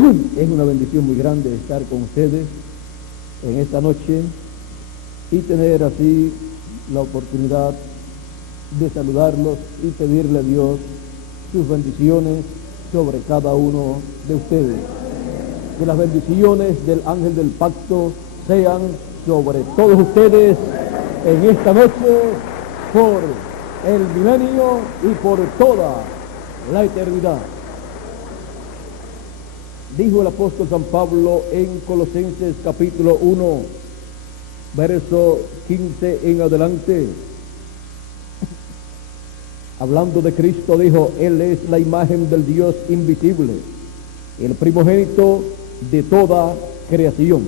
Es una bendición muy grande estar con ustedes en esta noche y tener así la oportunidad de saludarlos y pedirle a Dios sus bendiciones sobre cada uno de ustedes. Que las bendiciones del ángel del pacto sean sobre todos ustedes en esta noche por el milenio y por toda la eternidad. Dijo el apóstol San Pablo en Colosenses capítulo 1, verso 15 en adelante, hablando de Cristo, dijo: Él es la imagen del Dios invisible, el primogénito de toda creación,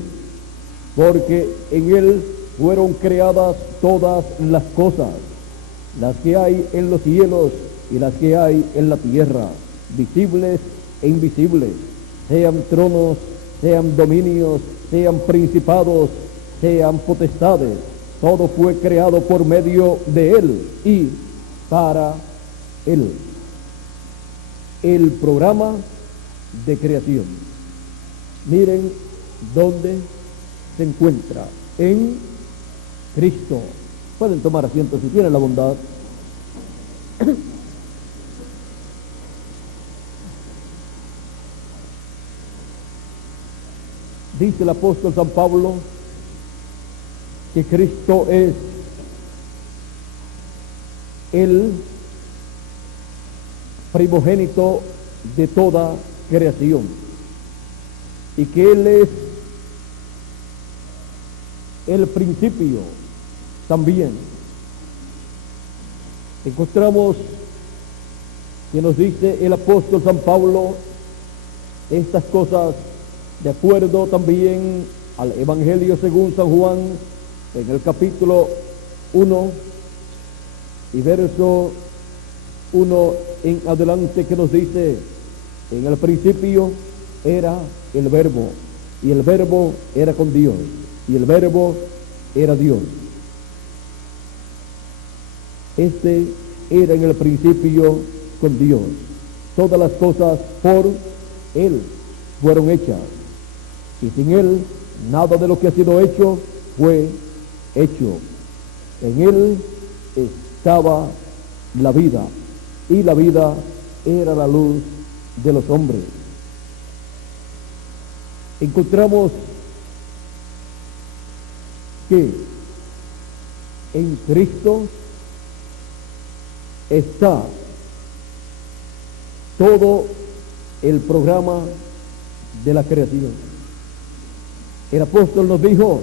porque en Él fueron creadas todas las cosas, las que hay en los cielos y las que hay en la tierra, visibles e invisibles, sean tronos, sean dominios, sean principados, sean potestades. Todo fue creado por medio de Él y para Él. El programa de creación. Miren dónde se encuentra: en Cristo. Pueden tomar asiento si tienen la bondad. Dice el apóstol San Pablo que Cristo es el primogénito de toda creación y que Él es el principio también. Encontramos que nos dice el apóstol San Pablo estas cosas de acuerdo también al Evangelio según San Juan, en el capítulo 1 y verso 1 en adelante, que nos dice: en el principio era el Verbo, y el Verbo era con Dios, y el Verbo era Dios. Este era en el principio con Dios. Todas las cosas por Él fueron hechas, y sin Él nada de lo que ha sido hecho fue hecho. En Él estaba la vida, y la vida era la luz de los hombres. Encontramos que en Cristo está todo el programa de la creación. El apóstol nos dijo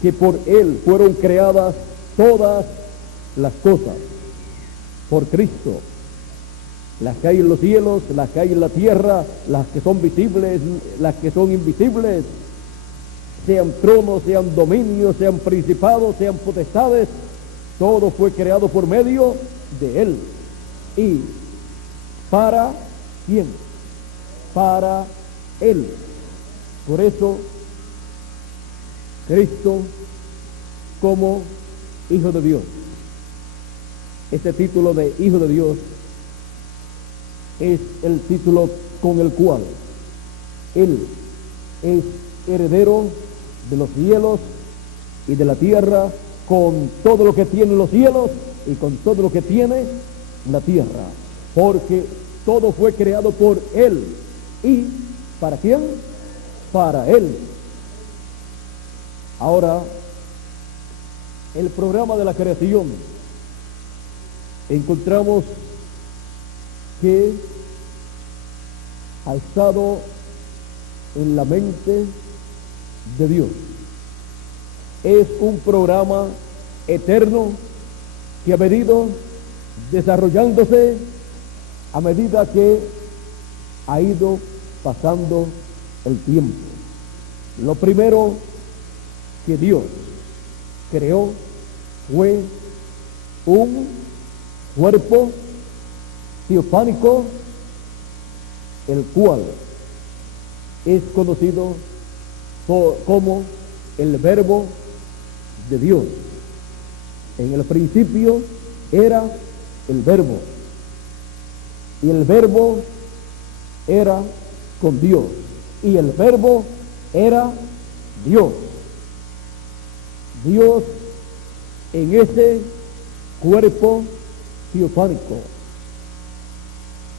que por Él fueron creadas todas las cosas, por Cristo, las que hay en los cielos, las que hay en la tierra, las que son visibles, las que son invisibles, sean tronos, sean dominios, sean principados, sean potestades. Todo fue creado por medio de Él. ¿Y para quién? Para Él. Por eso Cristo como Hijo de Dios. Este título de Hijo de Dios es el título con el cual Él es heredero de los cielos y de la tierra, con todo lo que tiene los cielos y con todo lo que tiene la tierra, porque todo fue creado por Él. ¿Y para quién? Para Él. Ahora, el programa de la creación, encontramos que ha estado en la mente de Dios. Es un programa eterno que ha venido desarrollándose a medida que ha ido pasando el tiempo. Lo primero que Dios creó fue un cuerpo teofánico, el cual es conocido como el Verbo de Dios. En el principio era el Verbo, y el Verbo era con Dios, y el verbo era Dios. Dios en ese cuerpo teofánico.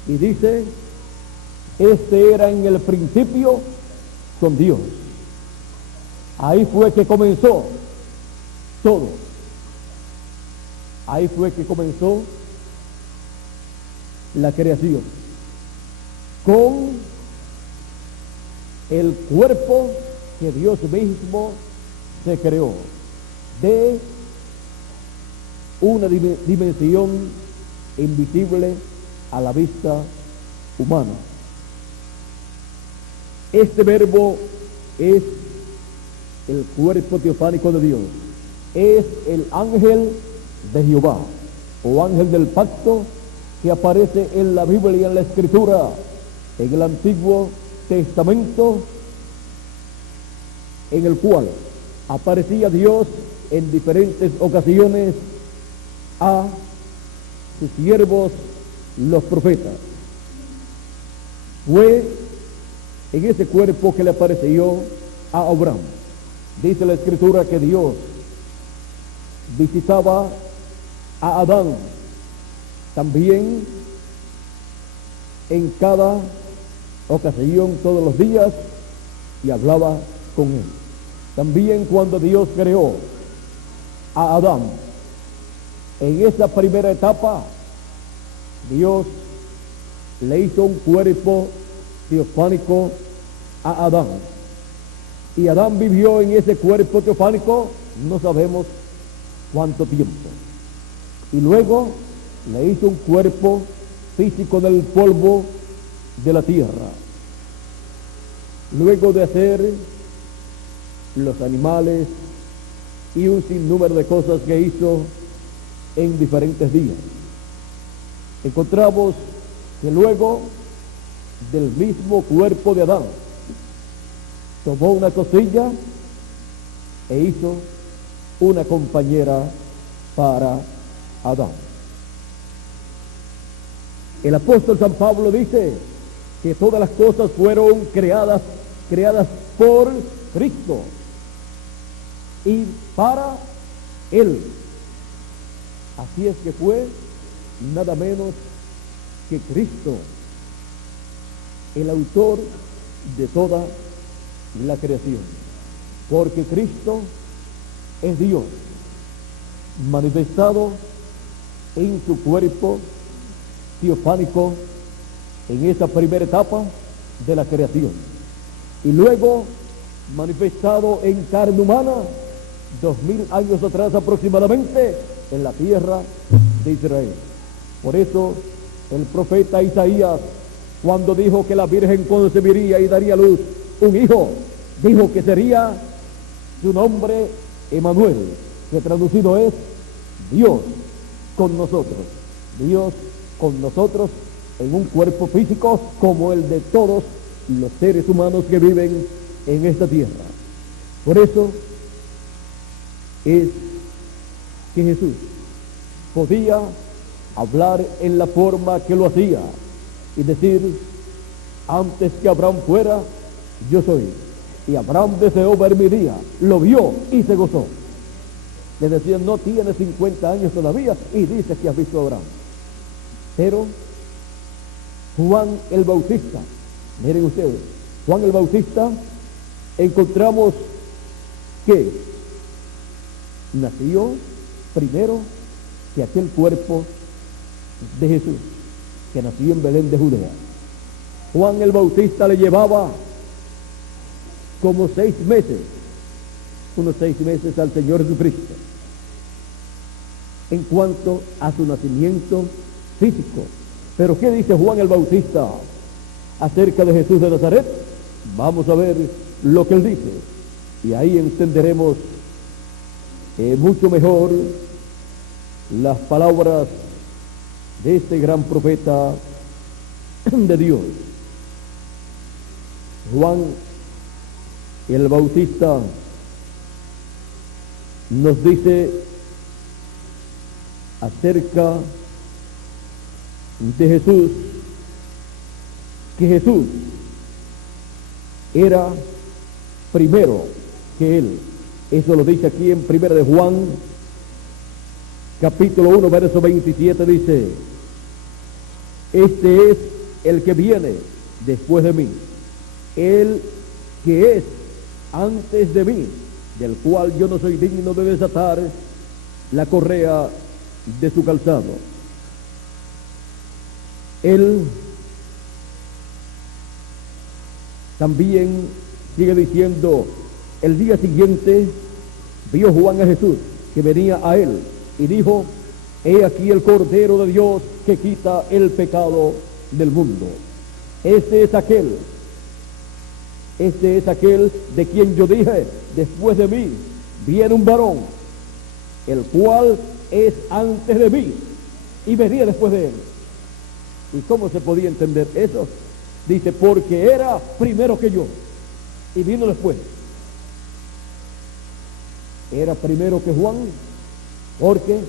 Y dice, este era en el principio con Dios. Ahí fue que comenzó todo. Ahí fue que comenzó la creación, con el cuerpo que Dios mismo se creó, de una dimensión invisible a la vista humana. Este verbo es el cuerpo teofánico de Dios, es el ángel de Jehová, o ángel del pacto, que aparece en la Biblia y en la Escritura, en el Antiguo Testamento, en el cual aparecía Dios en diferentes ocasiones a sus siervos los profetas. Fue en ese cuerpo que le apareció a Abraham. Dice la Escritura que Dios visitaba a Adán también en cada ocasión, todos los días, y hablaba con él. También cuando Dios creó a Adán, en esa primera etapa, Dios le hizo un cuerpo teofánico a Adán. Y Adán vivió en ese cuerpo teofánico, no sabemos cuánto tiempo. Y luego le hizo un cuerpo físico del polvo de la tierra. Luego de hacer los animales y un sinnúmero de cosas que hizo en diferentes días, encontramos que luego del mismo cuerpo de Adán tomó una costilla e hizo una compañera para Adán. El apóstol San Pablo dice que todas las cosas fueron creadas por Cristo y para Él. Así es que fue nada menos que Cristo, el autor de toda la creación, porque Cristo es Dios manifestado en su cuerpo teofánico en esa primera etapa de la creación, y luego manifestado en carne humana 2000 años atrás aproximadamente en la tierra de Israel. Por eso el profeta Isaías, cuando dijo que la Virgen concebiría y daría a luz un hijo, dijo que sería su nombre Emanuel, que traducido es Dios con nosotros. Dios con nosotros en un cuerpo físico como el de todos los seres humanos que viven en esta tierra. Por eso es que Jesús podía hablar en la forma que lo hacía y decir: antes que Abraham fuera, yo soy. Y Abraham deseó ver mi día, lo vio y se gozó. Le decían: no tienes 50 años todavía y dices que has visto a Abraham. Pero Juan el Bautista, miren ustedes, Juan el Bautista, encontramos que nació primero que aquel cuerpo de Jesús, que nació en Belén de Judea. Juan el Bautista le llevaba como 6 meses, unos 6 meses al Señor Jesucristo, en cuanto a su nacimiento físico. Pero ¿qué dice Juan el Bautista acerca de Jesús de Nazaret? Vamos a ver lo que él dice, y ahí entenderemos mucho mejor las palabras de este gran profeta de Dios. Juan el Bautista nos dice acerca de Jesús, que Jesús era primero que él. Eso lo dice aquí en 1 de Juan, capítulo 1, verso 27, dice: este es el que viene después de mí, el que es antes de mí, del cual yo no soy digno de desatar la correa de su calzado. Él también sigue diciendo: el día siguiente vio Juan a Jesús que venía a él y dijo: he aquí el Cordero de Dios que quita el pecado del mundo. Este es aquel de quien yo dije: después de mí viene un varón, el cual es antes de mí y venía después de él. ¿Y cómo se podía entender eso? Dice: porque era primero que yo y vino después. Era primero que Juan porque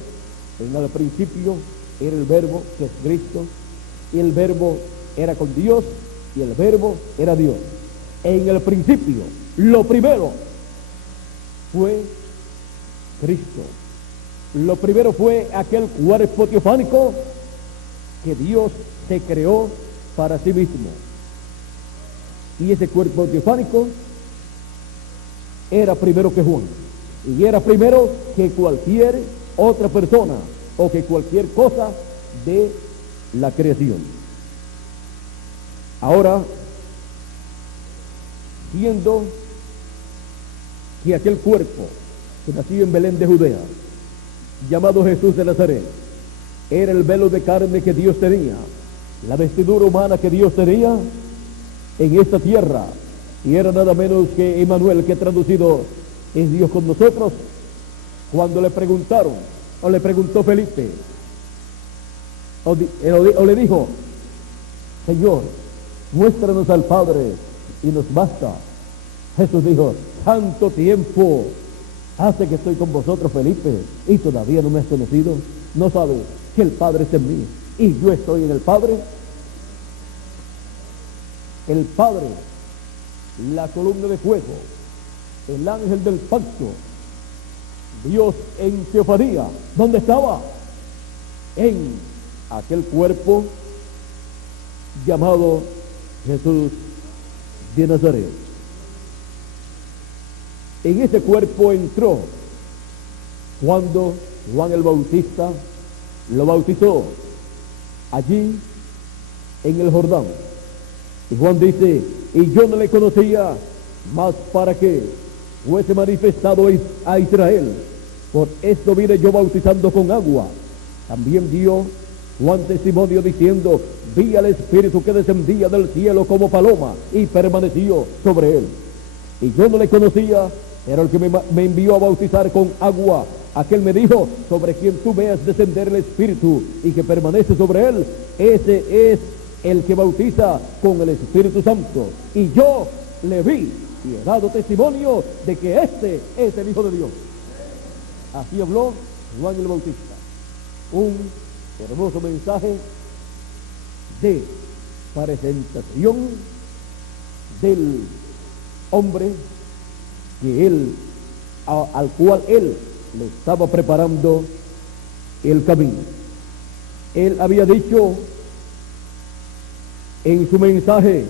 en el principio era el Verbo, que es Cristo, y el Verbo era con Dios y el Verbo era Dios. En el principio, lo primero fue Cristo. Lo primero fue aquel cuerpo teofánico que Dios se creó para sí mismo. Y ese cuerpo teofánico era primero que Juan. Y era primero que cualquier otra persona o que cualquier cosa de la creación. Ahora, siendo que aquel cuerpo que nació en Belén de Judea, llamado Jesús de Nazaret, era el velo de carne que Dios tenía, la vestidura humana que Dios tenía en esta tierra, y era nada menos que Emmanuel, que traducido es Dios con nosotros. Cuando le preguntaron, o le preguntó Felipe, o le dijo: Señor, muéstranos al Padre y nos basta. Jesús dijo: tanto tiempo hace que estoy con vosotros, Felipe, y todavía no me has conocido. ¿No sabes que el Padre está en mí y yo estoy en el Padre? El Padre, la columna de fuego, el ángel del pacto, Dios en teofanía. ¿Dónde estaba? En aquel cuerpo llamado Jesús de Nazaret. En ese cuerpo entró cuando Juan el Bautista lo bautizó allí en el Jordán. Y Juan dice: y yo no le conocía, mas para que fuese manifestado a Israel, por esto vine yo bautizando con agua. También dio Juan testimonio diciendo: vi al Espíritu que descendía del cielo como paloma y permaneció sobre él. Y yo no le conocía, pero el que me envió a bautizar con agua, aquel me dijo: sobre quien tú veas descender el Espíritu y que permanece sobre él, ese es el que bautiza con el Espíritu Santo. Y yo le vi y he dado testimonio de que este es el Hijo de Dios. Así habló Juan el Bautista. Un hermoso mensaje de presentación del hombre que al cual él le estaba preparando el camino. Él había dicho en su mensaje,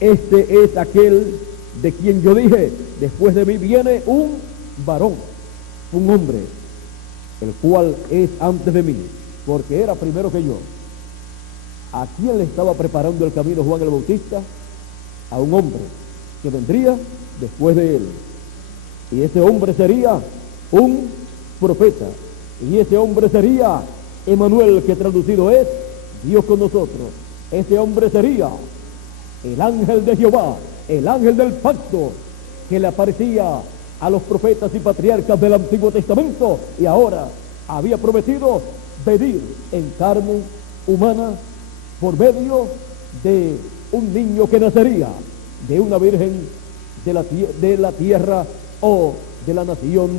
este es aquel de quien yo dije: después de mí viene un varón, un hombre, el cual es antes de mí, porque era primero que yo. ¿A quién le estaba preparando el camino Juan el Bautista? A un hombre que vendría después de él. Y ese hombre sería un profeta. Y ese hombre sería Emmanuel, que traducido es Dios con nosotros. Ese hombre sería el ángel de Jehová, el ángel del pacto, que le aparecía a los profetas y patriarcas del Antiguo Testamento, y ahora había prometido venir en carne humana por medio de un niño que nacería de una virgen de la tierra o de la nación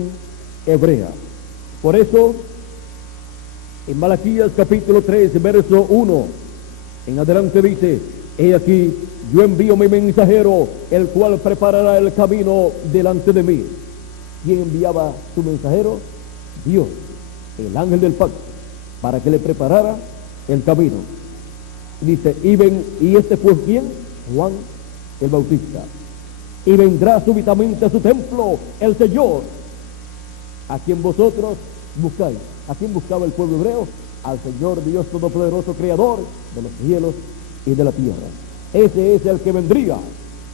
hebrea. Por eso En Malaquías capítulo 3, verso 1, en adelante dice: he aquí, yo envío mi mensajero, el cual preparará el camino delante de mí. ¿Quién enviaba su mensajero? Dios, el ángel del pacto, para que le preparara el camino. Dice, y este fue ¿quién? Juan el Bautista. Y vendrá súbitamente a su templo el Señor, a quien vosotros buscáis. ¿A quién buscaba el pueblo hebreo? Al Señor Dios Todopoderoso, Creador de los cielos y de la tierra. Ese es el que vendría.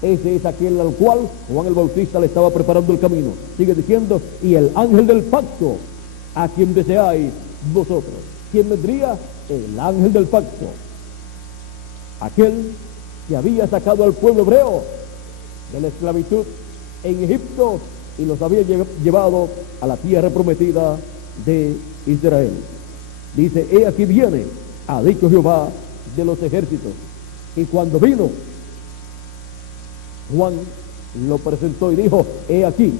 Ese es aquel al cual Juan el Bautista le estaba preparando el camino. Sigue diciendo, y el ángel del pacto, a quien deseáis vosotros. ¿Quién vendría? El ángel del pacto. Aquel que había sacado al pueblo hebreo de la esclavitud en Egipto y los había llevado a la tierra prometida de Israel. Dice, he aquí viene, ha dicho Jehová de los ejércitos. Y cuando vino, Juan lo presentó y dijo, he aquí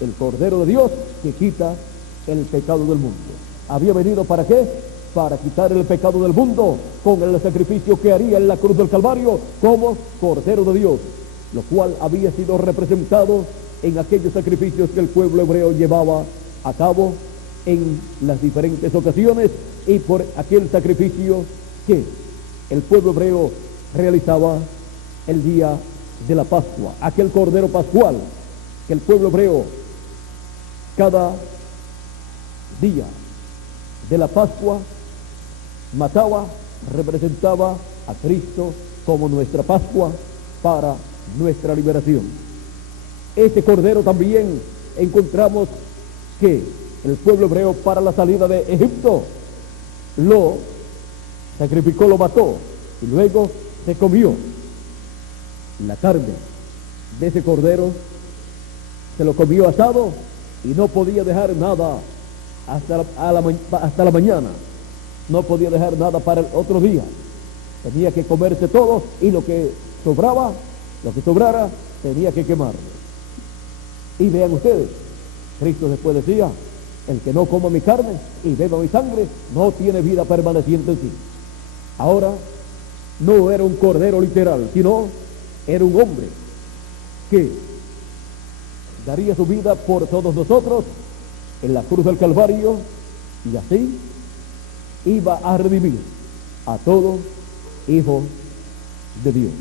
el Cordero de Dios que quita el pecado del mundo. ¿Había venido para qué? Para quitar el pecado del mundo con el sacrificio que haría en la cruz del Calvario como Cordero de Dios, lo cual había sido representado en aquellos sacrificios que el pueblo hebreo llevaba a cabo en las diferentes ocasiones, y por aquel sacrificio que el pueblo hebreo realizaba el día de la Pascua, aquel Cordero Pascual que el pueblo hebreo cada día de la Pascua mataba, representaba a Cristo como nuestra Pascua para nuestra liberación. Ese Cordero también encontramos que el pueblo hebreo para la salida de Egipto lo sacrificó, lo mató y luego se comió la carne de ese cordero, se lo comió asado y no podía dejar nada hasta la mañana, no podía dejar nada para el otro día, tenía que comerse todo y lo que sobrara tenía que quemarlo. Y vean ustedes, Cristo después decía, el que no coma mi carne y beba mi sangre no tiene vida permaneciente en sí. Ahora no era un cordero literal, sino era un hombre que daría su vida por todos nosotros en la cruz del Calvario, y así iba a redimir a todo hijo de Dios.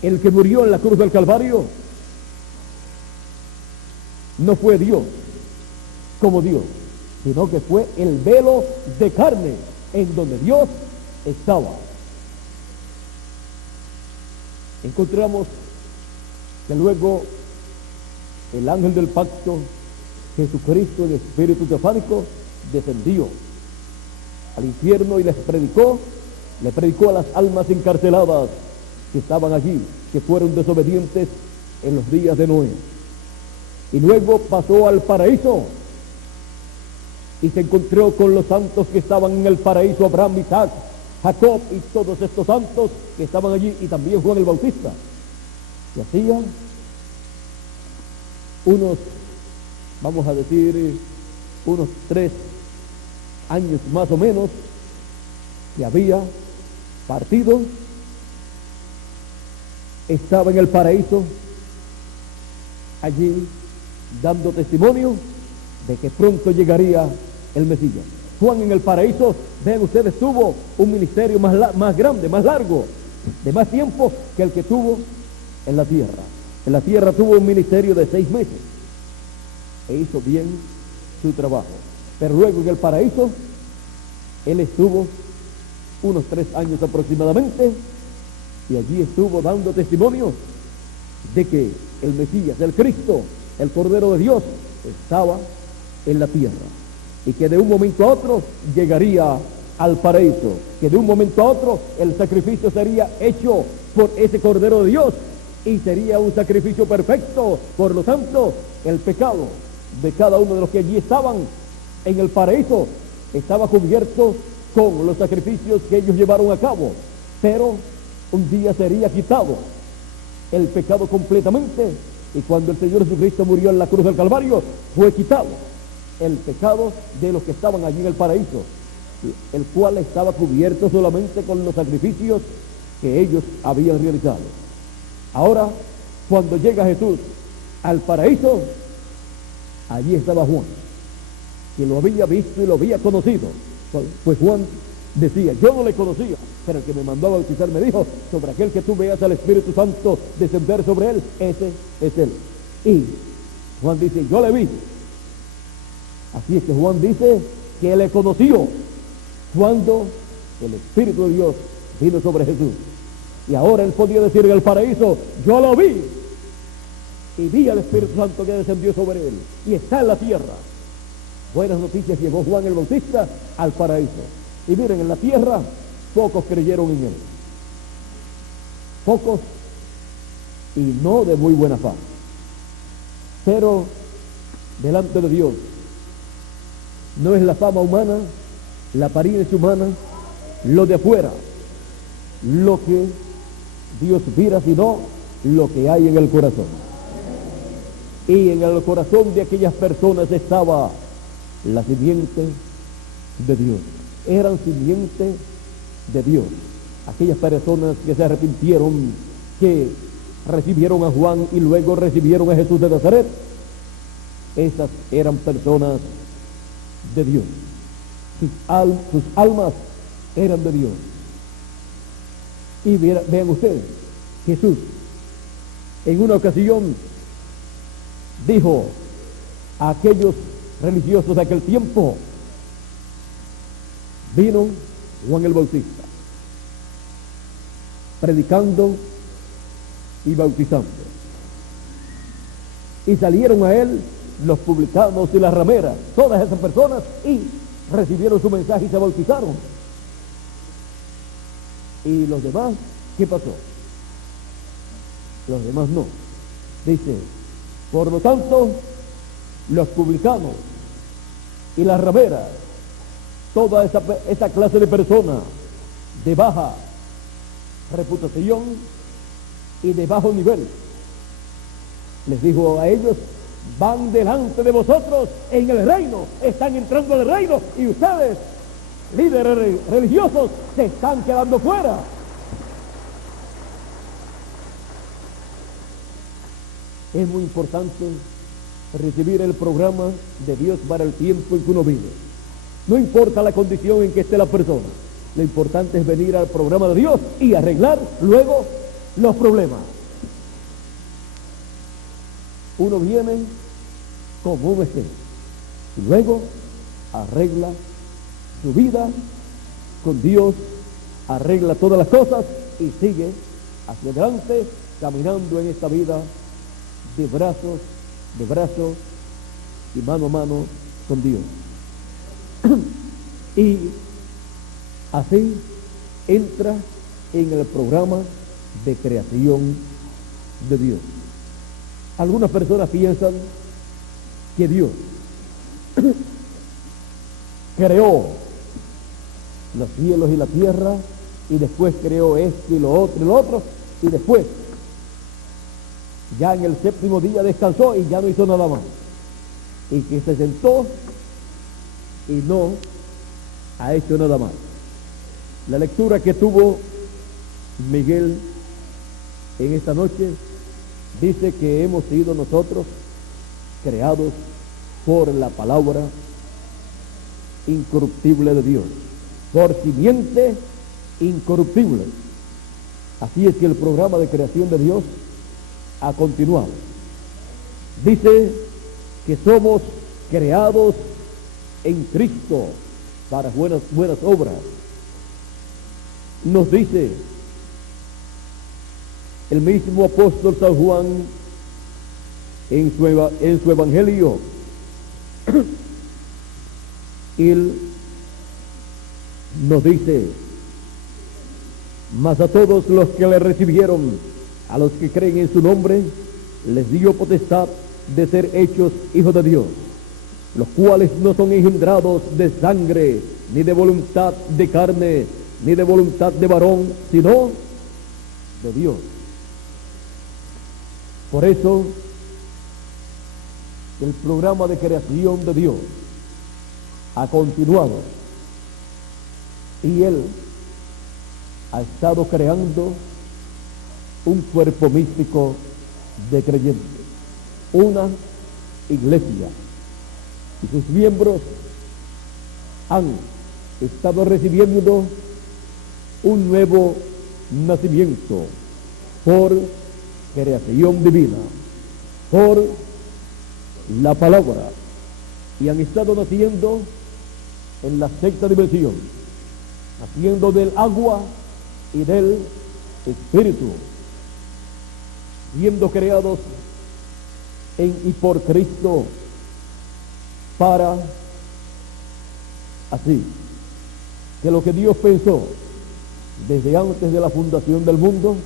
El que murió en la cruz del Calvario no fue Dios como Dios, sino que fue el velo de carne en donde Dios estaba. Encontramos que luego el ángel del pacto, Jesucristo en espíritu teofánico, descendió al infierno y le predicó a las almas encarceladas que estaban allí, que fueron desobedientes en los días de Noé. Y luego pasó al paraíso y se encontró con los santos que estaban en el paraíso, Abraham, Isaac, Jacob y todos estos santos que estaban allí, y también Juan el Bautista. Y hacían vamos a decir, unos 3 años más o menos, que había partido, estaba en el paraíso, allí dando testimonio de que pronto llegaría el Mesías. Juan en el paraíso, vean ustedes, tuvo un ministerio más grande, más largo, de más tiempo que el que tuvo en la tierra. En la tierra tuvo un ministerio de 6 meses e hizo bien su trabajo. Pero luego en el paraíso, él estuvo unos 3 años aproximadamente, y allí estuvo dando testimonio de que el Mesías, el Cristo, el Cordero de Dios, estaba en la tierra, y que de un momento a otro llegaría al paraíso, que de un momento a otro el sacrificio sería hecho por ese Cordero de Dios, y sería un sacrificio perfecto. Por lo tanto, el pecado de cada uno de los que allí estaban en el paraíso estaba cubierto con los sacrificios que ellos llevaron a cabo, pero un día sería quitado el pecado completamente, y cuando el Señor Jesucristo murió en la cruz del Calvario, fue quitado el pecado de los que estaban allí en el paraíso, el cual estaba cubierto solamente con los sacrificios que ellos habían realizado. Ahora, cuando llega Jesús al paraíso, allí estaba Juan, que lo había visto y lo había conocido. Pues Juan decía, yo no le conocía, pero el que me mandó a bautizar me dijo, sobre aquel que tú veas al Espíritu Santo descender sobre él, ese es él. Y Juan dice, yo le vi. Así es que Juan dice que le conoció cuando el Espíritu de Dios vino sobre Jesús. Y ahora él podía decir en el paraíso, yo lo vi. Y vi al Espíritu Santo que descendió sobre él. Y está en la tierra. Buenas noticias, llegó Juan el Bautista al paraíso. Y miren, en la tierra pocos creyeron en él. Pocos y no de muy buena fama. Pero delante de Dios no es la fama humana, la apariencia humana, lo de afuera, lo que Dios mira, sino lo que hay en el corazón. Y en el corazón de aquellas personas estaba la simiente de Dios. Eran simiente de Dios. Aquellas personas que se arrepintieron, que recibieron a Juan y luego recibieron a Jesús de Nazaret, esas eran personas de Dios. Sus almas eran de Dios. Y vean ustedes, Jesús en una ocasión dijo a aquellos religiosos de aquel tiempo, vino Juan el Bautista predicando y bautizando, y salieron a él los publicanos y las rameras, todas esas personas, y recibieron su mensaje y se bautizaron. Y los demás, ¿qué pasó? Los demás no. Dice, por lo tanto, los publicanos y las rameras, toda esa clase de personas de baja reputación y de bajo nivel, les dijo a ellos, van delante de vosotros en el reino, están entrando al reino, y ustedes, líderes religiosos, se están quedando fuera. Es muy importante recibir el programa de Dios para el tiempo en que uno vive. No importa la condición en que esté la persona, lo importante es venir al programa de Dios y arreglar luego los problemas. Uno viene como uno esté y luego arregla su vida con Dios, arregla todas las cosas y sigue hacia adelante caminando en esta vida de brazo y mano a mano con Dios. Y así entra en el programa de creación de Dios. Algunas personas piensan que Dios creó los cielos y la tierra y después creó esto y lo otro y después ya en el séptimo día descansó y ya no hizo nada más, y que se sentó y no ha hecho nada más. La lectura que tuvo Miguel en esta noche dice que hemos sido nosotros creados por la palabra incorruptible de Dios, por simiente incorruptible. Así es que el programa de creación de Dios ha continuado. Dice que somos creados en Cristo para buenas obras. Nos dice el mismo apóstol San Juan en su evangelio. Él nos dice, mas a todos los que le recibieron, a los que creen en su nombre, les dio potestad de ser hechos hijos de Dios, los cuales no son engendrados de sangre, ni de voluntad de carne, ni de voluntad de varón, sino de Dios. Por eso, el programa de creación de Dios ha continuado y Él ha estado creando un cuerpo místico de creyentes, una iglesia, y sus miembros han estado recibiendo un nuevo nacimiento por creación divina, por la palabra, y han estado naciendo en la sexta dimensión, naciendo del agua y del Espíritu, siendo creados en y por Cristo, para así que lo que Dios pensó desde antes de la fundación del mundo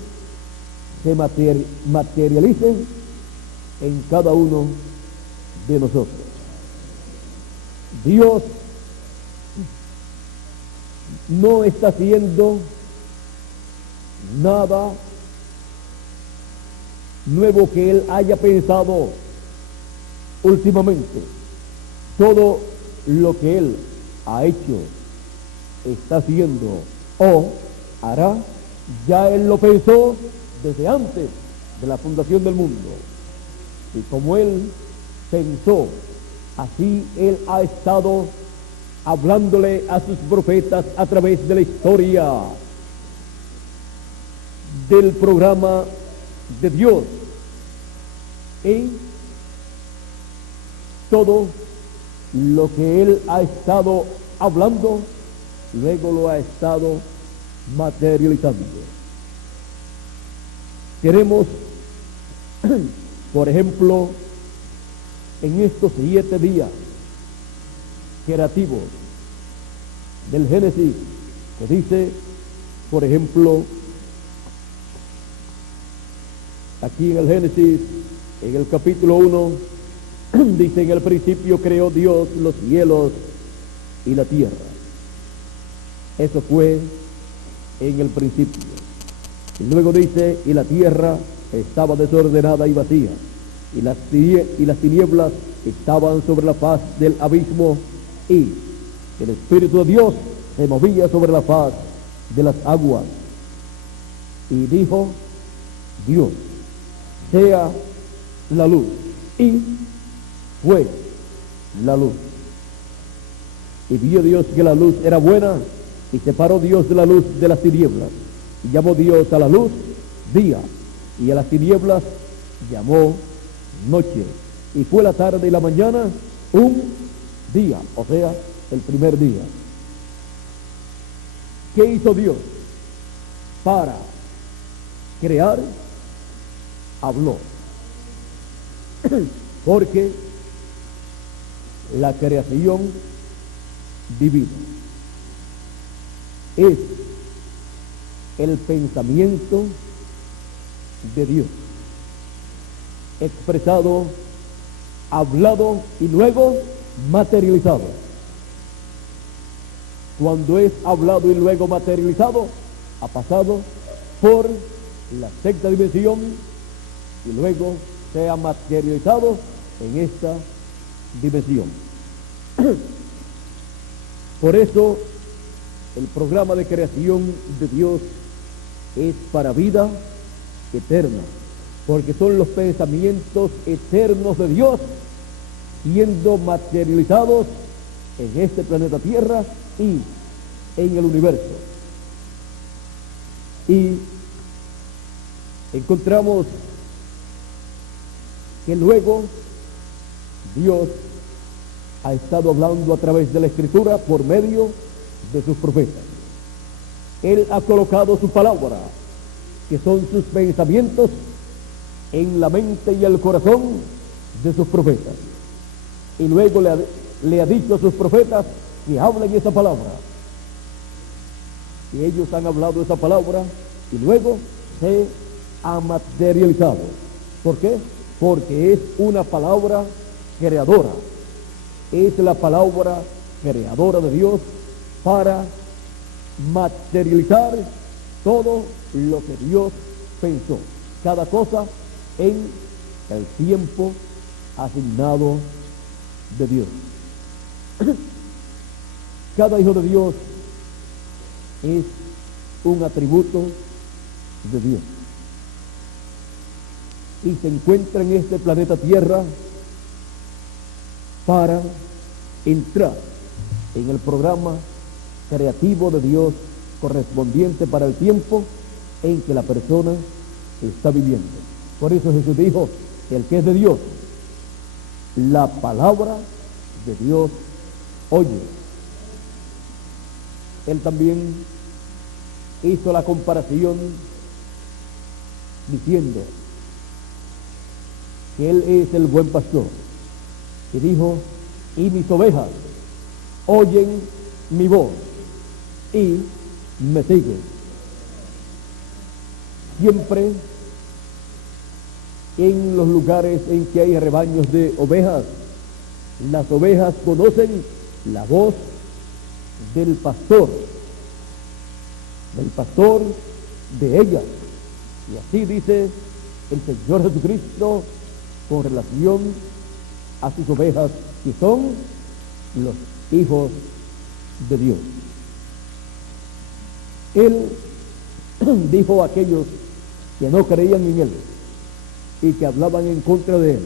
se materialice en cada uno de nosotros. Dios no está haciendo nada nuevo que Él haya pensado últimamente. Todo lo que Él ha hecho, está haciendo o hará, ya Él lo pensó desde antes de la fundación del mundo. Y como Él pensó, así Él ha estado hablándole a sus profetas a través de la historia del programa de Dios. Y todo lo que Él ha estado hablando, luego lo ha estado materializando. Queremos, por ejemplo, en estos 7 días creativos del Génesis, que dice, por ejemplo, aquí en el Génesis, en el capítulo 1, dice: en el principio creó Dios los cielos y la tierra. Eso fue en el principio. Y luego dice: y la tierra estaba desordenada y vacía, y las tinieblas estaban sobre la faz del abismo, y el Espíritu de Dios se movía sobre la faz de las aguas. Y dijo Dios: sea la luz. Y fue la luz. Y vio Dios que la luz era buena, y separó Dios de la luz de las tinieblas. Y llamó Dios a la luz día, y a las tinieblas llamó noche. Y fue la tarde y la mañana un día, o sea, el primer día. ¿Qué hizo Dios para crear? Habló. Porque la creación divina es el pensamiento de Dios expresado, hablado y luego materializado. Cuando es hablado y luego materializado, ha pasado por la sexta dimensión y luego se ha materializado en esta dimensión. Por eso el programa de creación de Dios es para vida eterna, porque son los pensamientos eternos de Dios siendo materializados en este planeta Tierra y en el universo. Y encontramos que luego Dios ha estado hablando a través de la Escritura por medio de sus profetas. Él ha colocado su palabra, que son sus pensamientos, en la mente y el corazón de sus profetas. Y luego le ha dicho a sus profetas que hablen esa palabra. Y ellos han hablado esa palabra y luego se ha materializado. ¿Por qué? Porque es una palabra creadora. Es la palabra creadora de Dios para materializar todo lo que Dios pensó. Cada cosa en el tiempo asignado de Dios. Cada hijo de Dios es un atributo de Dios. Y se encuentra en este planeta Tierra para entrar en el programa creativo de Dios correspondiente para el tiempo en que la persona está viviendo. Por eso Jesús dijo, el que es de Dios, la palabra de Dios oye. Él también hizo la comparación diciendo que Él es el buen pastor, y dijo, y mis ovejas oyen mi voz y me siguen. Siempre en los lugares en que hay rebaños de ovejas, las ovejas conocen la voz del pastor de ellas. Y así dice el Señor Jesucristo con relación a sus ovejas, que son los hijos de Dios. Él dijo a aquellos que no creían en Él y que hablaban en contra de Él,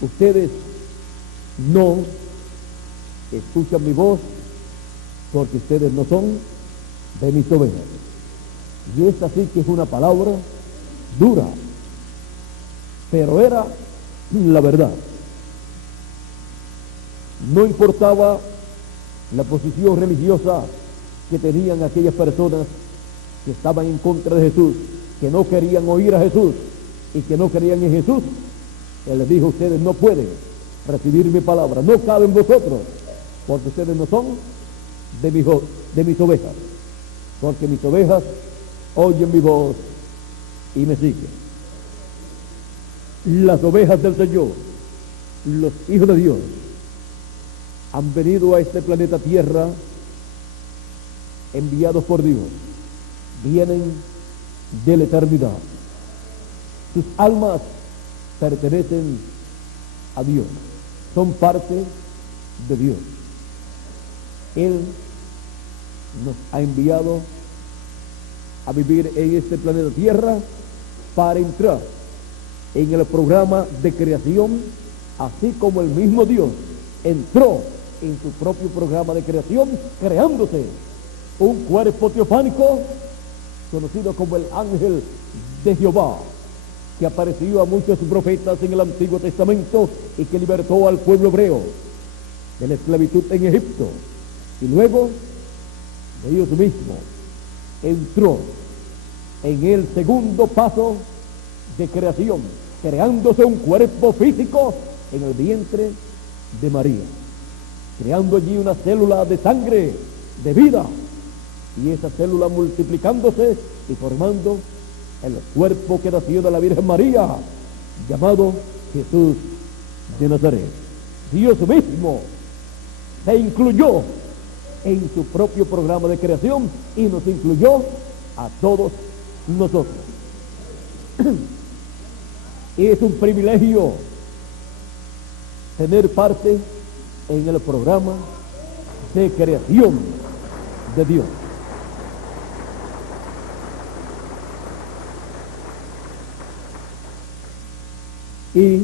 ustedes no escuchan mi voz porque ustedes no son de mis ovejas. Y esta sí que es una palabra dura, pero era la verdad. No importaba la posición religiosa que tenían aquellas personas que estaban en contra de Jesús, que no querían oír a Jesús y que no creían en Jesús. Él les dijo, ustedes no pueden recibir mi palabra, no caben vosotros, porque ustedes no son de mis ovejas, porque mis ovejas oyen mi voz y me siguen. Las ovejas del Señor, los hijos de Dios, han venido a este planeta Tierra enviados por Dios, vienen de la eternidad. Sus almas pertenecen a Dios, son parte de Dios. Él nos ha enviado a vivir en este planeta Tierra para entrar en el programa de creación, así como el mismo Dios entró en su propio programa de creación, creándose un cuerpo teofánico conocido como el ángel de Jehová, que apareció a muchos profetas en el Antiguo Testamento y que libertó al pueblo hebreo de la esclavitud en Egipto, y luego Dios mismo entró en el segundo paso de creación, creándose un cuerpo físico en el vientre de María, creando allí una célula de sangre, de vida, y esa célula multiplicándose y formando el cuerpo que nació de la Virgen María, llamado Jesús de Nazaret. Dios mismo se incluyó en su propio programa de creación y nos incluyó a todos nosotros. Y es un privilegio tener parte en el programa de creación de Dios. Y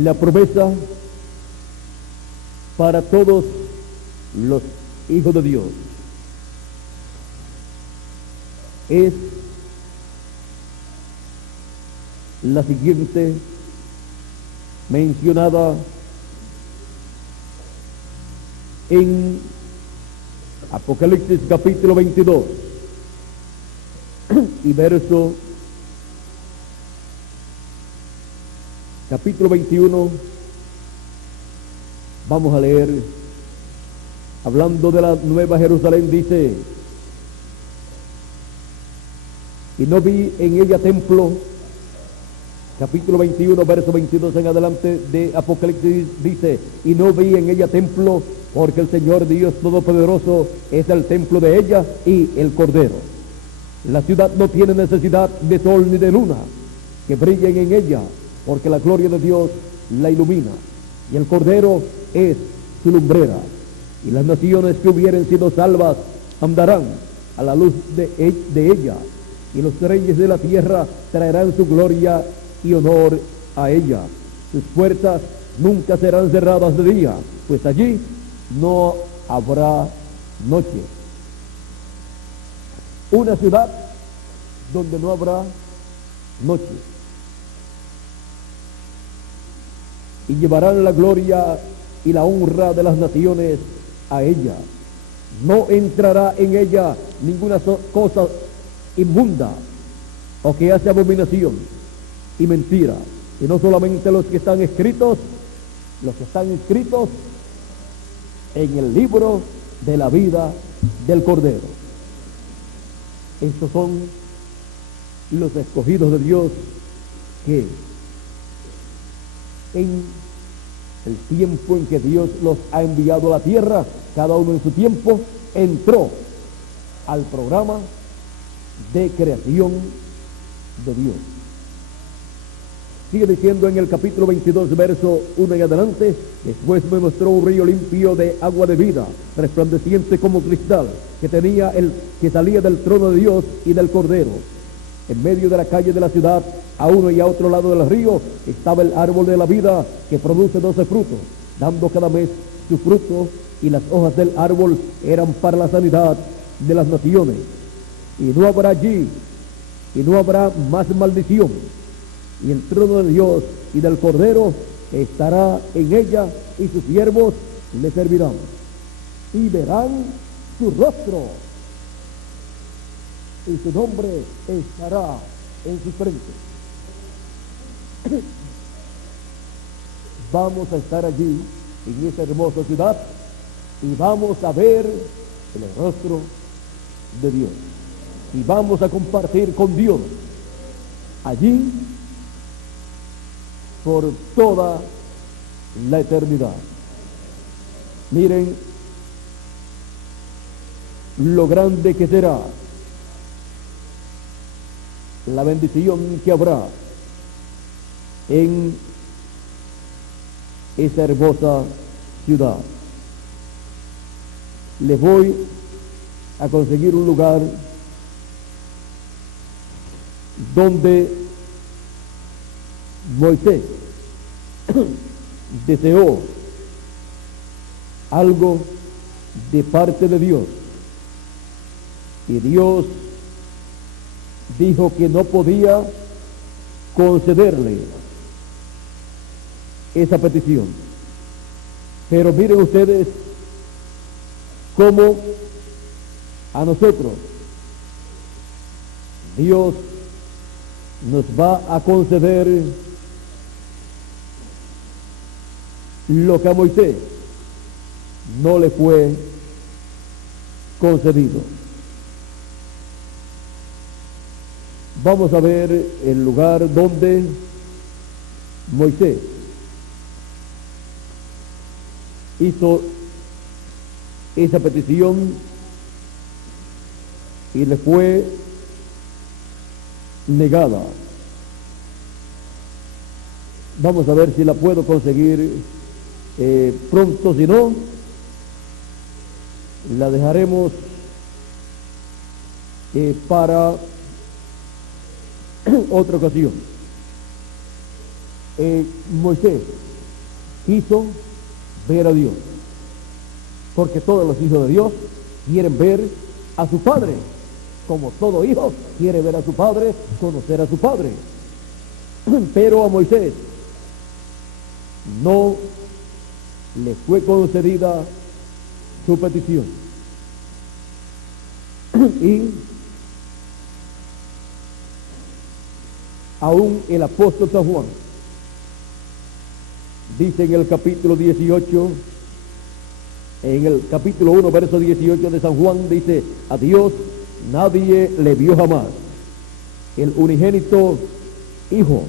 la promesa para todos los hijos de Dios es la siguiente, mencionada en Apocalipsis capítulo 22 y verso capítulo 21. Vamos a leer, hablando de la Nueva Jerusalén, dice: y no vi en ella templo. Capítulo 21, verso 22 en adelante de Apocalipsis dice: y no vi en ella templo, porque el Señor Dios Todopoderoso es el templo de ella y el Cordero. La ciudad no tiene necesidad de sol ni de luna que brillen en ella, porque la gloria de Dios la ilumina, y el Cordero es su lumbrera, y las naciones que hubieren sido salvas andarán a la luz de ella, y los reyes de la tierra traerán su gloria y honor a ella. Sus puertas nunca serán cerradas de día, pues allí no habrá noche. Una ciudad donde no habrá noche. Y llevarán la gloria y la honra de las naciones a ella. No entrará en ella ninguna cosa inmunda o que hace abominación y mentira, y no solamente los que están inscritos en el libro de la vida del Cordero. Estos son los escogidos de Dios que en el tiempo en que Dios los ha enviado a la tierra, cada uno en su tiempo, entró al programa de creación de Dios. Sigue diciendo en el capítulo 22, verso 1 en adelante: después me mostró un río limpio de agua de vida, resplandeciente como cristal, que salía del trono de Dios y del Cordero. En medio de la calle de la ciudad, a uno y a otro lado del río, estaba el árbol de la vida, que produce 12 frutos, dando cada mes su fruto, y las hojas del árbol eran para la sanidad de las naciones. Y no habrá más maldición, y el trono de Dios y del Cordero estará en ella, y sus siervos le servirán, y verán su rostro, y su nombre estará en su frente. Vamos a estar allí, en esa hermosa ciudad, y vamos a ver el rostro de Dios, y vamos a compartir con Dios allí por toda la eternidad. Miren lo grande que será la bendición que habrá en esa hermosa ciudad. Les voy a conseguir un lugar donde Moisés deseó algo de parte de Dios, y Dios dijo que no podía concederle esa petición. Pero miren ustedes cómo a nosotros Dios nos va a conceder lo que a Moisés no le fue concedido. Vamos a ver el lugar donde Moisés hizo esa petición y le fue negada. Vamos a ver si la puedo conseguir pronto. Si no, la dejaremos para otra ocasión. Moisés quiso ver a Dios, porque todos los hijos de Dios quieren ver a su padre, como todo hijo quiere ver a su padre, conocer a su padre. Pero a Moisés no le fue concedida su petición. Y aún el apóstol San Juan dice en el capítulo 18, en el capítulo 1, verso 18 de San Juan, dice: a Dios nadie le vio jamás. El unigénito Hijo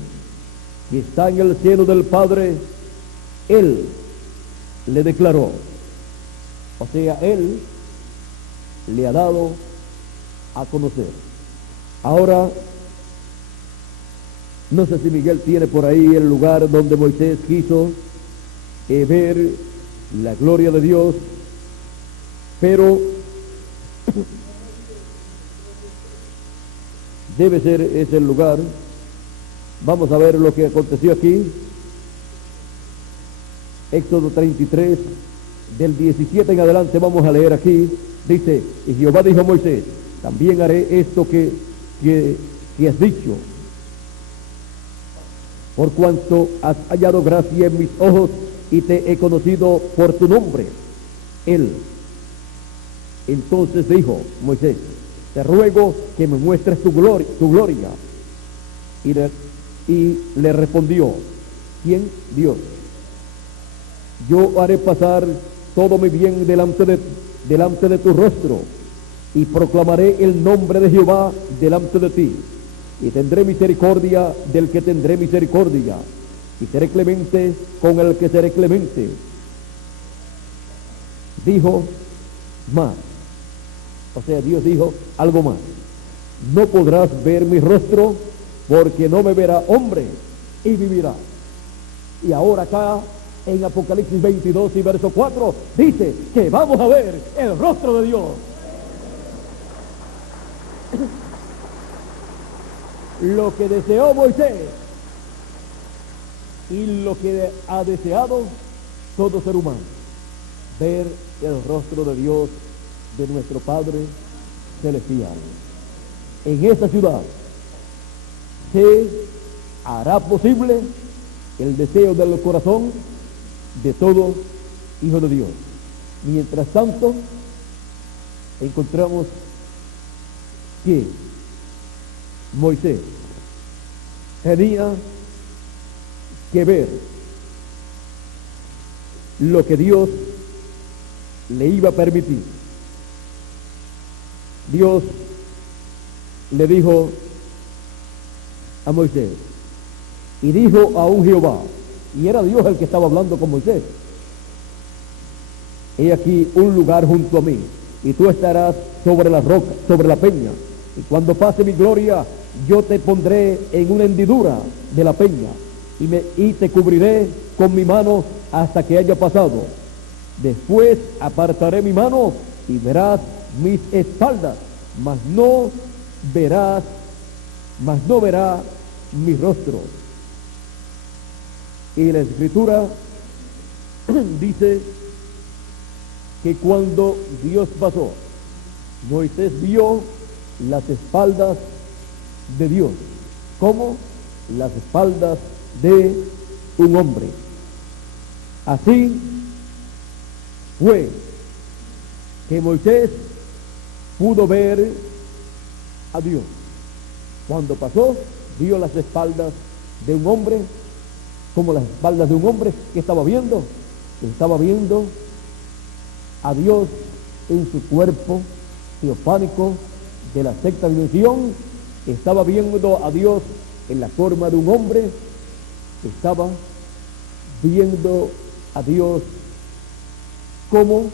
que está en el seno del Padre, Él le declaró. O sea, Él le ha dado a conocer. Ahora, no sé si Miguel tiene por ahí el lugar donde Moisés quiso ver la gloria de Dios, pero debe ser ese el lugar. Vamos a ver lo que aconteció aquí. Éxodo 33, del 17 en adelante, vamos a leer aquí. Dice, y Jehová dijo a Moisés, también haré esto que has dicho, por cuanto has hallado gracia en mis ojos y te he conocido por tu nombre. Él entonces dijo, Moisés, te ruego que me muestres tu gloria. Y le respondió, ¿quién? Dios. Yo haré pasar todo mi bien delante de tu rostro, y proclamaré el nombre de Jehová delante de ti, y tendré misericordia del que tendré misericordia, y seré clemente con el que seré clemente. Dijo más, o sea, Dios dijo algo más: no podrás ver mi rostro, porque no me verá hombre y vivirá. Y ahora acá en Apocalipsis 22 y verso 4 dice que vamos a ver el rostro de Dios. Lo que deseó Moisés y lo que ha deseado todo ser humano, ver el rostro de Dios, de nuestro Padre Celestial. En esta ciudad se hará posible el deseo del corazón de todo hijo de Dios. Mientras tanto, encontramos que Moisés tenía que ver lo que Dios le iba a permitir. Dios le dijo a Moisés, y dijo a un Jehová, y era Dios el que estaba hablando con Moisés: he aquí un lugar junto a mí, y tú estarás sobre la roca, sobre la peña, y cuando pase mi gloria, yo te pondré en una hendidura de la peña, y te cubriré con mi mano hasta que haya pasado. Después apartaré mi mano y verás mis espaldas, mas no verá mi rostro. Y la Escritura dice que cuando Dios pasó, Moisés vio las espaldas de Dios, como las espaldas de un hombre. Así fue que Moisés pudo ver a Dios. Cuando pasó, vio las espaldas de un hombre, como las espaldas de un hombre. que estaba viendo a Dios en su cuerpo teofánico de la sexta dimensión. Estaba viendo a Dios en la forma de un hombre. Estaba viendo a Dios como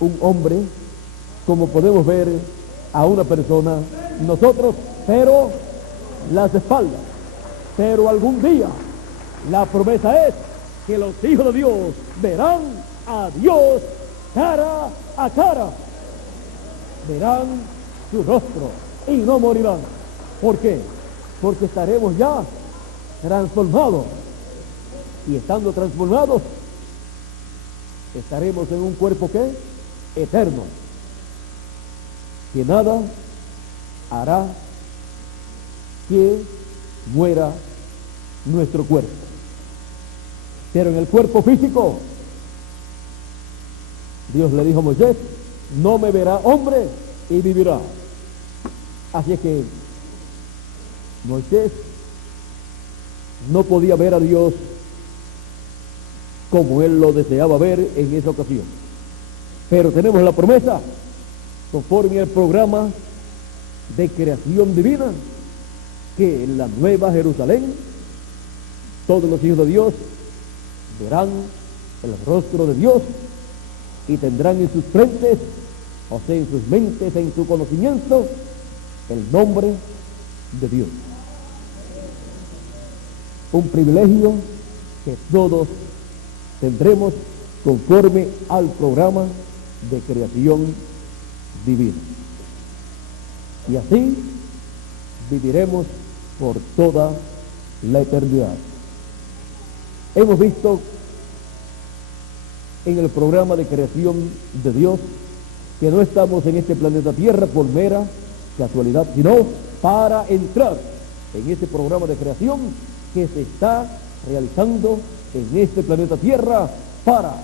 un hombre, como podemos ver a una persona nosotros, pero las espaldas. Pero algún día la promesa es que los hijos de Dios verán a Dios cara a cara, verán su rostro y no morirán. ¿Por qué? Porque estaremos ya transformados, y estando transformados estaremos en un cuerpo que eterno, que nada hará que muera nuestro cuerpo. Pero en el cuerpo físico, Dios le dijo a Moisés: no me verá hombre y vivirá. Así es que Moisés no podía ver a Dios como él lo deseaba ver en esa ocasión. Pero tenemos la promesa, conforme al programa de creación divina, que en la nueva Jerusalén todos los hijos de Dios verán el rostro de Dios y tendrán en sus frentes, o sea, en sus mentes, en su conocimiento, el nombre de Dios. Un privilegio que todos tendremos conforme al programa de creación divina. Y así viviremos por toda la eternidad. Hemos visto en el programa de creación de Dios que no estamos en este planeta Tierra por mera casualidad, sino para entrar en este programa de creación que se está realizando en este planeta Tierra para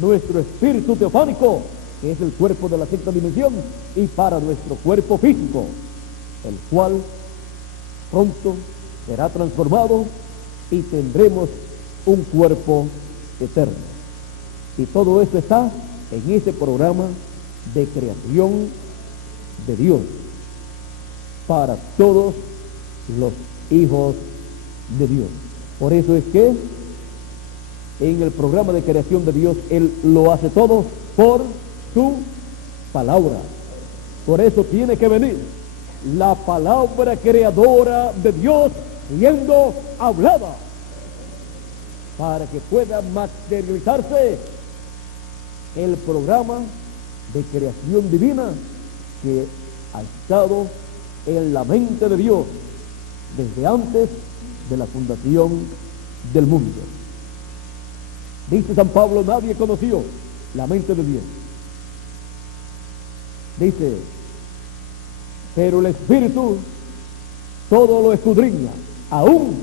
nuestro espíritu teofánico, que es el cuerpo de la sexta dimensión, y para nuestro cuerpo físico, el cual pronto será transformado y tendremos un cuerpo eterno. Y todo esto está en ese programa de creación de Dios para todos los hijos de Dios. Por eso es que en el programa de creación de Dios Él lo hace todo por su palabra. Por eso tiene que venir la palabra creadora de Dios siendo hablada para que pueda materializarse el programa de creación divina que ha estado en la mente de Dios desde antes de la fundación del mundo. Dice San Pablo, nadie conoció la mente de Dios. Dice, pero el Espíritu todo lo escudriña, aún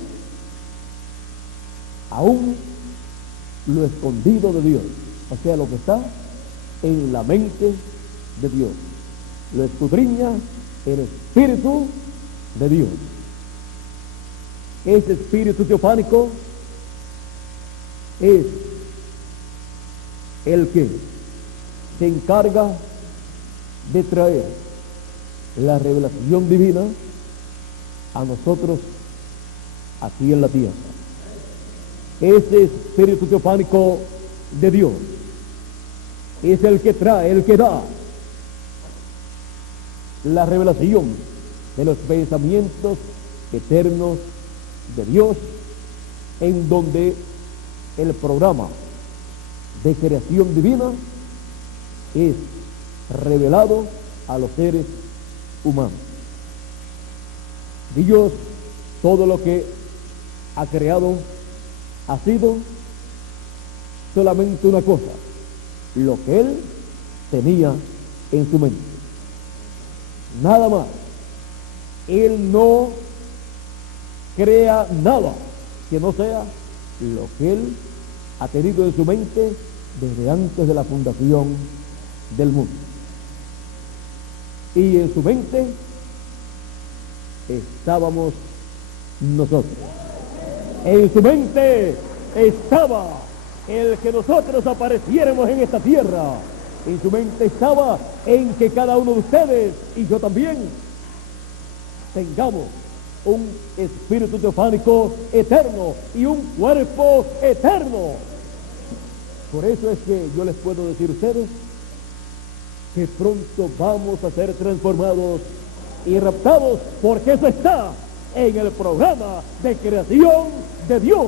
lo escondido de Dios, o sea, lo que está en la mente de Dios. Lo escudriña el Espíritu de Dios. Ese espíritu teofánico es el que se encarga de traer la revelación divina a nosotros aquí en la tierra. Ese espíritu teofánico de Dios es el que trae, el que da la revelación de los pensamientos eternos de Dios, en donde el programa de creación divina es revelado a los seres humanos. Dios, todo lo que ha creado ha sido solamente una cosa, lo que Él tenía en su mente. Nada más. Él no crea nada que no sea lo que Él ha tenido en su mente desde antes de la fundación del mundo. Y en su mente estábamos nosotros. En su mente estaba el que nosotros apareciéramos en esta tierra. En su mente estaba en que cada uno de ustedes y yo también tengamos un espíritu teofánico eterno y un cuerpo eterno. Por eso es que yo les puedo decir a ustedes que pronto vamos a ser transformados y raptados, porque eso está en el programa de creación de Dios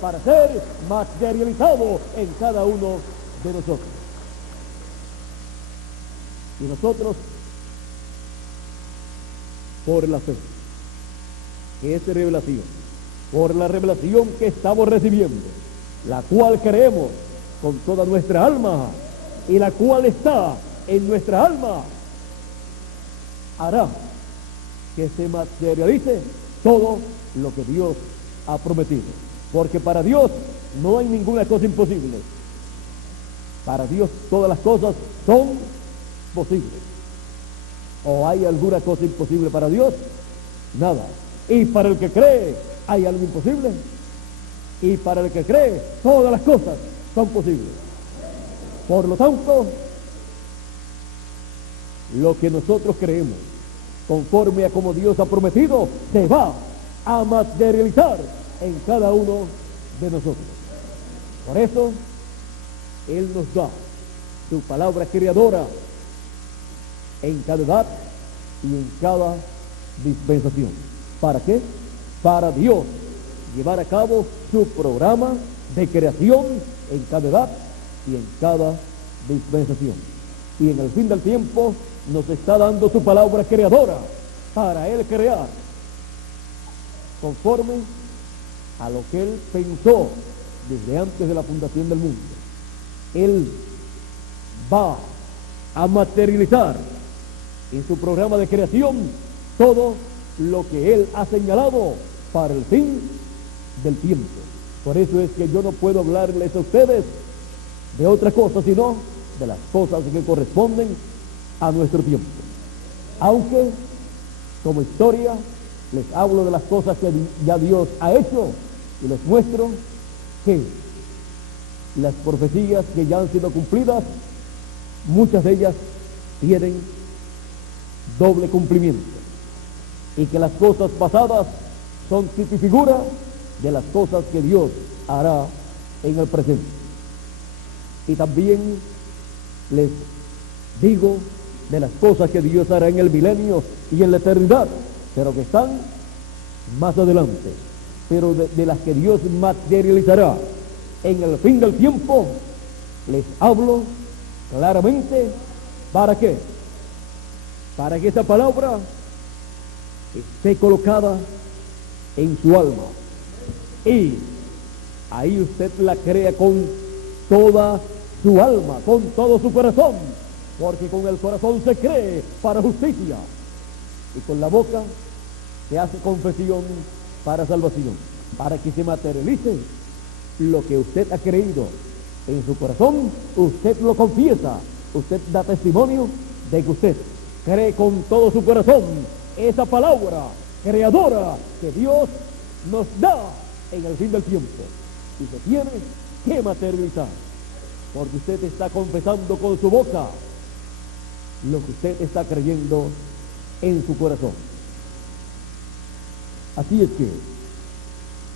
para ser materializado en cada uno de nosotros. Y nosotros, por la fe, que es revelación, por la revelación que estamos recibiendo, la cual creemos con toda nuestra alma y la cual está en nuestra alma, hará que se materialice todo lo que Dios ha prometido. Porque para Dios no hay ninguna cosa imposible. Para Dios todas las cosas son posibles. ¿O hay alguna cosa imposible para Dios? Nada. Y para el que cree, ¿hay algo imposible? Y para el que cree, todas las cosas son posibles. Por lo tanto, lo que nosotros creemos, conforme a como Dios ha prometido, se va a materializar en cada uno de nosotros. Por eso, Él nos da su palabra creadora en cada edad y en cada dispensación. ¿Para qué? Para Dios llevar a cabo su programa de creación en cada edad y en cada dispensación. Y en el fin del tiempo nos está dando su palabra creadora para Él crear conforme a lo que Él pensó desde antes de la fundación del mundo. Él va a materializar en su programa de creación todo lo que Él ha señalado para el fin del tiempo. Por eso es que yo no puedo hablarles a ustedes de otra cosa sino de las cosas que corresponden a nuestro tiempo. Aunque como historia les hablo de las cosas que ya Dios ha hecho y les muestro que las profecías que ya han sido cumplidas, muchas de ellas tienen doble cumplimiento, y que las cosas pasadas son tipo y figura de las cosas que Dios hará en el presente. Y también les digo de las cosas que Dios hará en el milenio y en la eternidad, pero que están más adelante. Pero de las que Dios materializará en el fin del tiempo, les hablo claramente. ¿Para qué? Para que esa palabra esté colocada en su alma y ahí usted la crea con toda su alma, con todo su corazón, porque con el corazón se cree para justicia y con la boca se hace confesión para salvación. Para que se materialice lo que usted ha creído en su corazón, usted lo confiesa, usted da testimonio de que usted cree con todo su corazón esa palabra creadora que Dios nos da en el fin del tiempo, y se tiene que materializar, porque usted está confesando con su boca lo que usted está creyendo en su corazón. Así es que,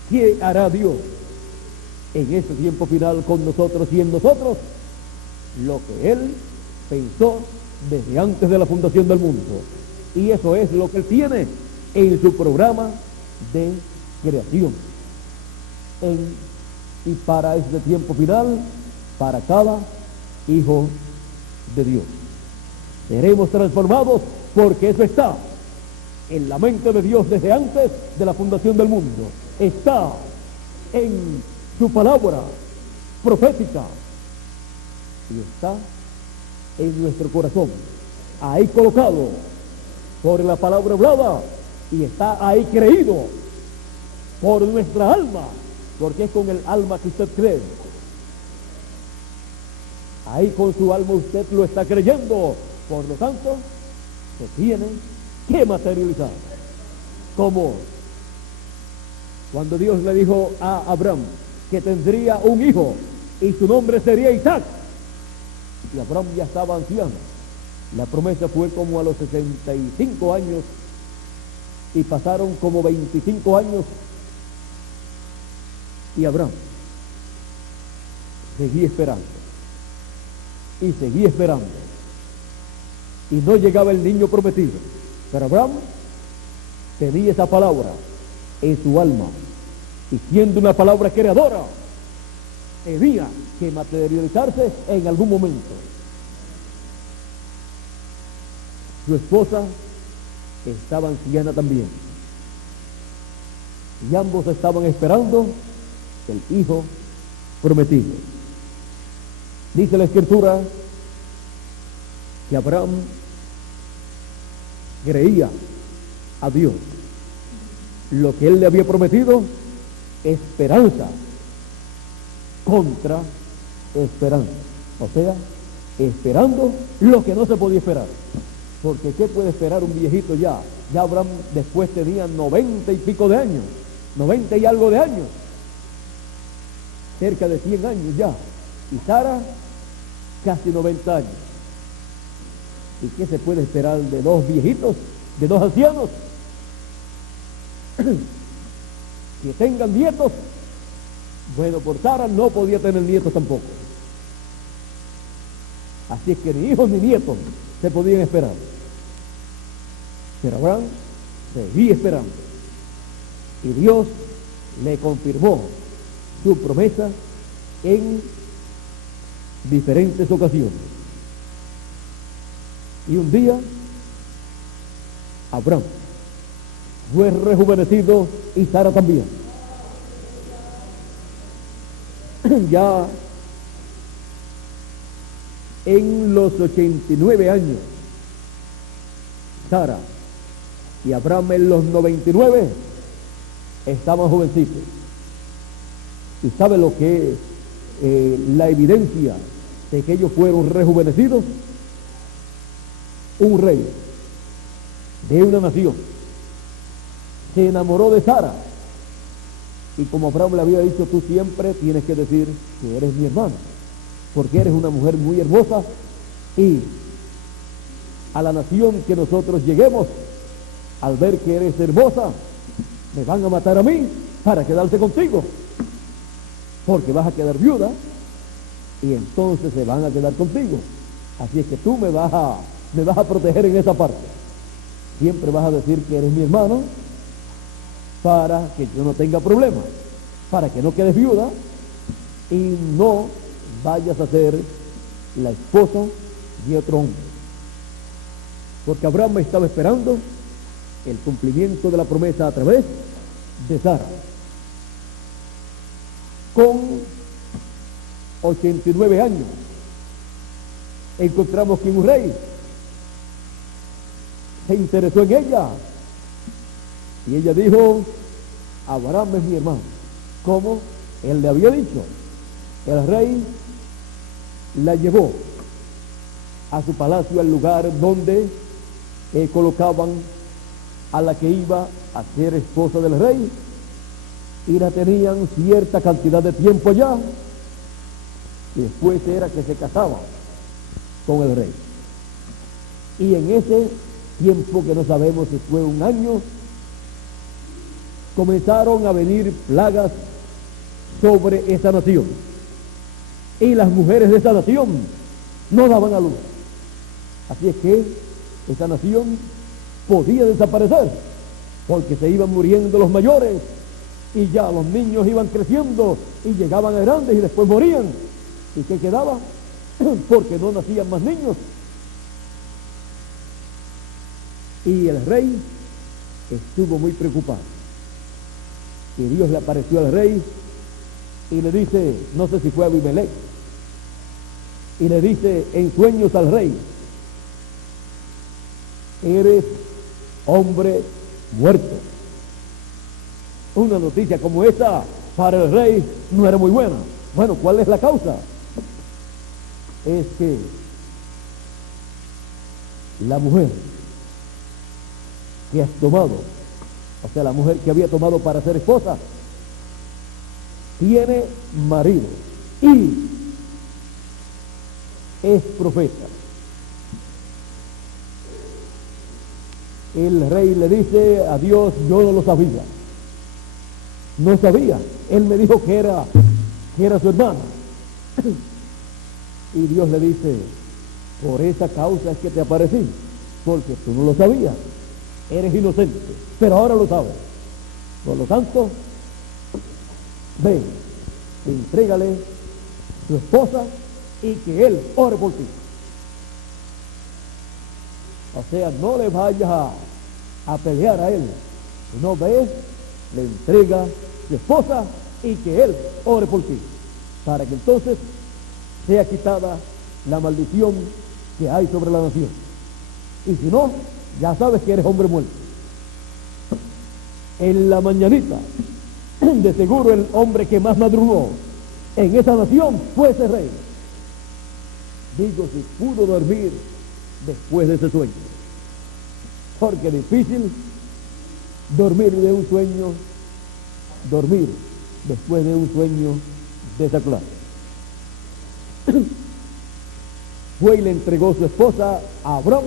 ¿qué hará Dios en este tiempo final con nosotros y en nosotros? Lo que Él pensó desde antes de la fundación del mundo. Y eso es lo que Él tiene en su programa de creación. Y para este tiempo final, para cada hijo de Dios. Seremos transformados porque eso está en la mente de Dios desde antes de la fundación del mundo. Está en su palabra profética y está en nuestro corazón, ahí colocado por la palabra hablada, y está ahí creído por nuestra alma, porque es con el alma que usted cree. Ahí con su alma usted lo está creyendo, por lo tanto se tiene que materializar. Como cuando Dios le dijo a Abraham que tendría un hijo y su nombre sería Isaac, y Abraham ya estaba anciano. La promesa fue como a los 65 años y pasaron como 25 años y Abraham seguía esperando y seguía esperando y no llegaba el niño prometido, pero Abraham tenía esa palabra en su alma, y siendo una palabra creadora tenía que materializarse en algún momento. Su esposa estaba anciana también, y ambos estaban esperando el hijo prometido. Dice la Escritura que Abraham creía a Dios lo que él le había prometido, esperanza contra esperanza, o sea, esperando lo que no se podía esperar. Porque ¿qué puede esperar un viejito ya? Ya Abraham después tenía 90 y pico de años, 90 y algo de años, cerca de 100 años ya, y Sara casi 90 años. ¿Y qué se puede esperar de dos viejitos, de dos ancianos? Que tengan nietos. Bueno, por Sara no podía tener nietos tampoco. Así es que ni hijos ni nietos se podían esperar. Pero Abraham seguía esperando. Y Dios le confirmó su promesa en diferentes ocasiones. Y un día, Abraham fue rejuvenecido y Sara también. Ya en los 89 años, Sara y Abraham en los 99 estaban jovencitos. ¿Y sabe lo que es la evidencia de que ellos fueron rejuvenecidos? Un rey de una nación se enamoró de Sara, y como Abraham le había dicho, tú siempre tienes que decir que eres mi hermana, porque eres una mujer muy hermosa, y a la nación que nosotros lleguemos, al ver que eres hermosa, me van a matar a mí para quedarse contigo, porque vas a quedar viuda y entonces se van a quedar contigo. Así es que tú me vas a proteger en esa parte. Siempre vas a decir que eres mi hermano para que yo no tenga problemas, para que no quedes viuda y no vayas a ser la esposa de otro hombre. Porque Abraham estaba esperando el cumplimiento de la promesa a través de Sara. Con 89 años encontramos que un rey se interesó en ella, y ella dijo, Abraham es mi hermano, como él le había dicho. El rey la llevó a su palacio, al lugar donde colocaban a la que iba a ser esposa del rey, y la tenían cierta cantidad de tiempo allá, y después era que se casaba con el rey. Y en ese tiempo, que no sabemos si fue un año, comenzaron a venir plagas sobre esa nación, y las mujeres de esa nación no daban a luz. Así es que esa nación podía desaparecer, porque se iban muriendo los mayores, y ya los niños iban creciendo y llegaban a grandes y después morían. ¿Y qué quedaba? Porque no nacían más niños. Y el rey estuvo muy preocupado. Y Dios le apareció al rey y le dice, no sé si fue Abimelech, y le dice en sueños al rey, eres hombre muerto. Una noticia como esa para el rey no era muy buena. Bueno, ¿cuál es la causa? Es que la mujer que has tomado, o sea, la mujer que había tomado para ser esposa, tiene marido y es profeta. El rey le dice a Dios, yo no lo sabía. No sabía. Él me dijo que era su hermana. Y Dios le dice, por esa causa es que te aparecí, porque tú no lo sabías. Eres inocente, pero ahora lo sabes. Por lo tanto, ven, entrégale su esposa y que él ore por ti. O sea, no le vayas a pelear a él. Si no ves, le entrega su esposa y que él ore por ti, para que entonces sea quitada la maldición que hay sobre la nación. Y si no, ya sabes que eres hombre muerto. En la mañanita, de seguro el hombre que más madrugó en esa nación fue ese rey. Digo, si pudo dormir después de ese sueño, porque es difícil dormir después de un sueño de esa clase. Fue y le entregó su esposa a Abraham,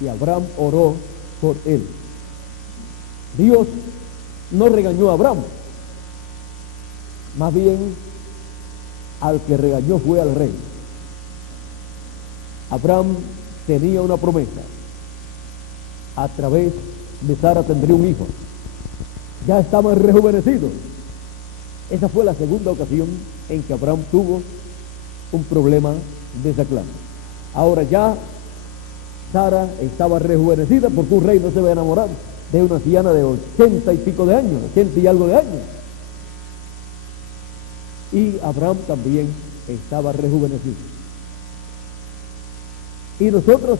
y Abraham oró por él. Dios no regañó a Abraham, más bien al que regañó fue al rey. Abraham tenía una promesa: a través de Sara tendría un hijo. Ya estaban rejuvenecidos. Esa fue la segunda ocasión en que Abraham tuvo un problema de esa clase. Ahora ya Sara estaba rejuvenecida porque un rey no se va a enamorar de una anciana de 80 y pico de años, 80 y algo de años. Y Abraham también estaba rejuvenecido. Y nosotros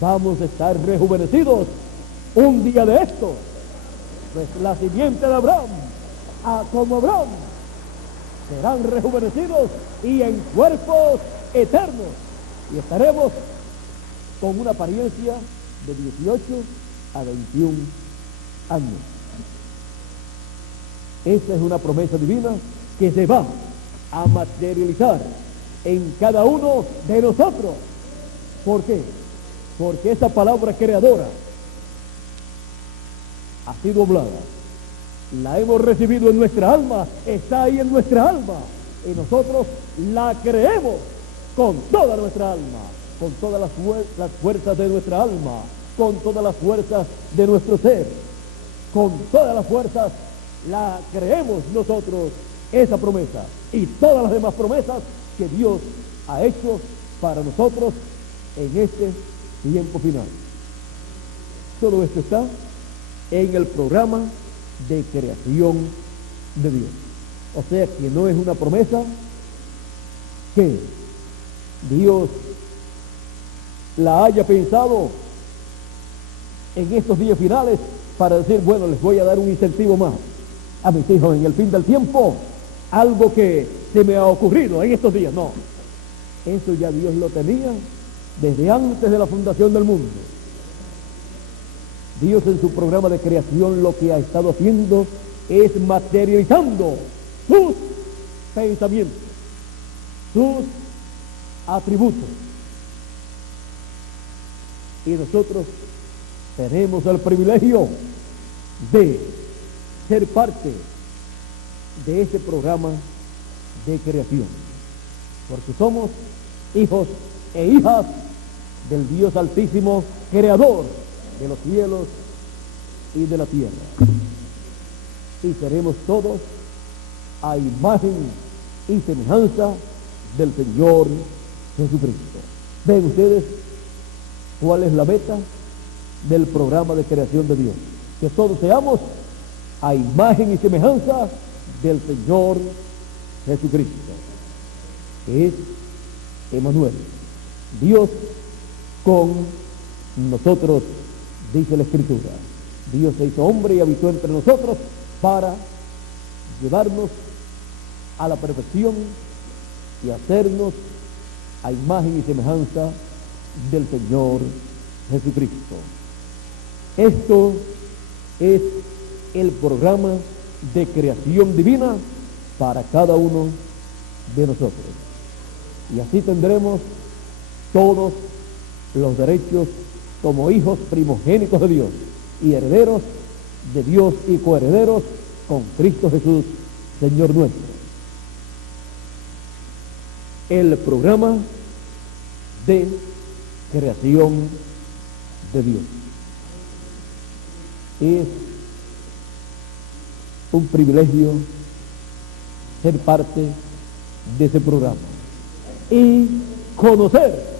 vamos a estar rejuvenecidos un día de esto. Pues la simiente de Abraham, como Abraham, serán rejuvenecidos y en cuerpos eternos. Y estaremos con una apariencia de 18 a 21 años. Esta es una promesa divina que se va a materializar en cada uno de nosotros. ¿Por qué? Porque esa palabra creadora ha sido hablada, la hemos recibido en nuestra alma, está ahí en nuestra alma, y nosotros la creemos con toda nuestra alma, con todas las fuerzas de nuestra alma, con todas las fuerzas de nuestro ser, con todas las fuerzas la creemos nosotros, esa promesa y todas las demás promesas que Dios ha hecho para nosotros en este tiempo final. Todo esto está en el programa de creación de Dios. O sea que no es una promesa que Dios la haya pensado en estos días finales para decir, bueno, les voy a dar un incentivo más a mis hijos en el fin del tiempo, algo que se me ha ocurrido en estos días. No, eso ya Dios lo tenía desde antes de la fundación del mundo. Dios en su programa de creación lo que ha estado haciendo es materializando sus pensamientos, sus atributos. Y nosotros tenemos el privilegio de ser parte de ese programa de creación, porque somos hijos e hijas del Dios Altísimo, creador de los cielos y de la tierra. Y seremos todos a imagen y semejanza del Señor Jesucristo. ¿Ven ustedes cuál es la meta del programa de creación de Dios? Que todos seamos a imagen y semejanza del Señor Jesucristo, que es Emmanuel, Dios con nosotros, dice la Escritura. Dios se hizo hombre y habitó entre nosotros para llevarnos a la perfección y hacernos a imagen y semejanza del Señor Jesucristo. Esto es el programa de creación divina para cada uno de nosotros. Y así tendremos todos los derechos como hijos primogénitos de Dios y herederos de Dios y coherederos con Cristo Jesús, Señor nuestro. El programa de creación de Dios es un privilegio ser parte de ese programa y conocer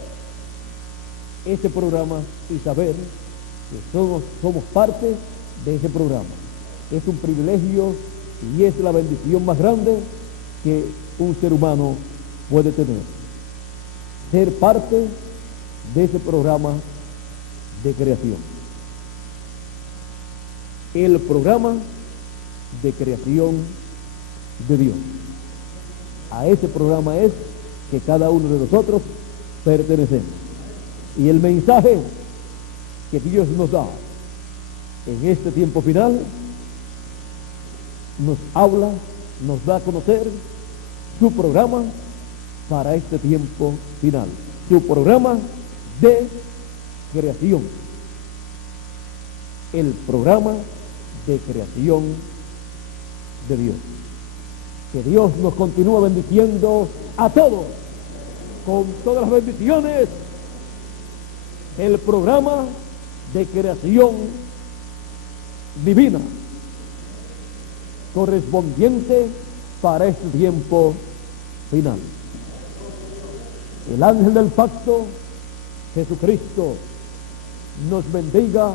ese programa y saber que somos parte de ese programa. Es un privilegio y es la bendición más grande que un ser humano puede tener. Ser parte de ese programa de creación. El programa de creación de Dios. A ese programa es que cada uno de nosotros pertenecemos. Y el mensaje que Dios nos da en este tiempo final nos habla, nos da a conocer su programa para este tiempo final, su programa de creación, el programa de creación de Dios. Que Dios nos continúe bendiciendo a todos con todas las bendiciones del programa de creación divina correspondiente para este tiempo final. el ángel del pacto, Jesucristo, nos bendiga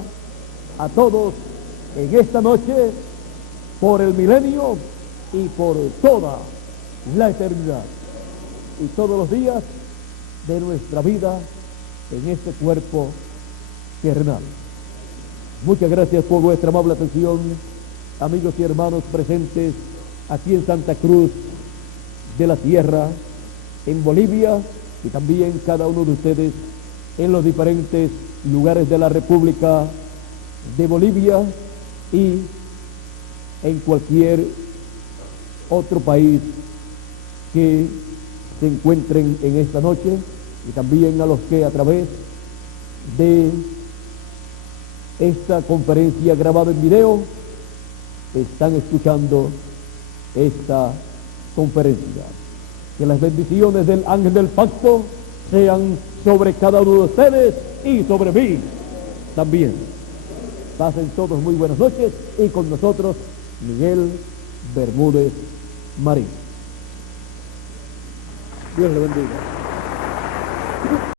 a todos en esta noche, por el milenio y por toda la eternidad, y todos los días de nuestra vida en este cuerpo terrenal. Muchas gracias por vuestra amable atención, amigos y hermanos presentes aquí en Santa Cruz de la Sierra, en Bolivia, y también cada uno de ustedes en los diferentes lugares de la República de Bolivia y en cualquier otro país que se encuentren en esta noche, y también a los que a través de esta conferencia grabada en video están escuchando esta conferencia. Que las bendiciones del ángel del pacto sean sobre cada uno de ustedes y sobre mí también. Pasen todos muy buenas noches, y con nosotros Miguel Bermúdez Marín. Dios le bendiga.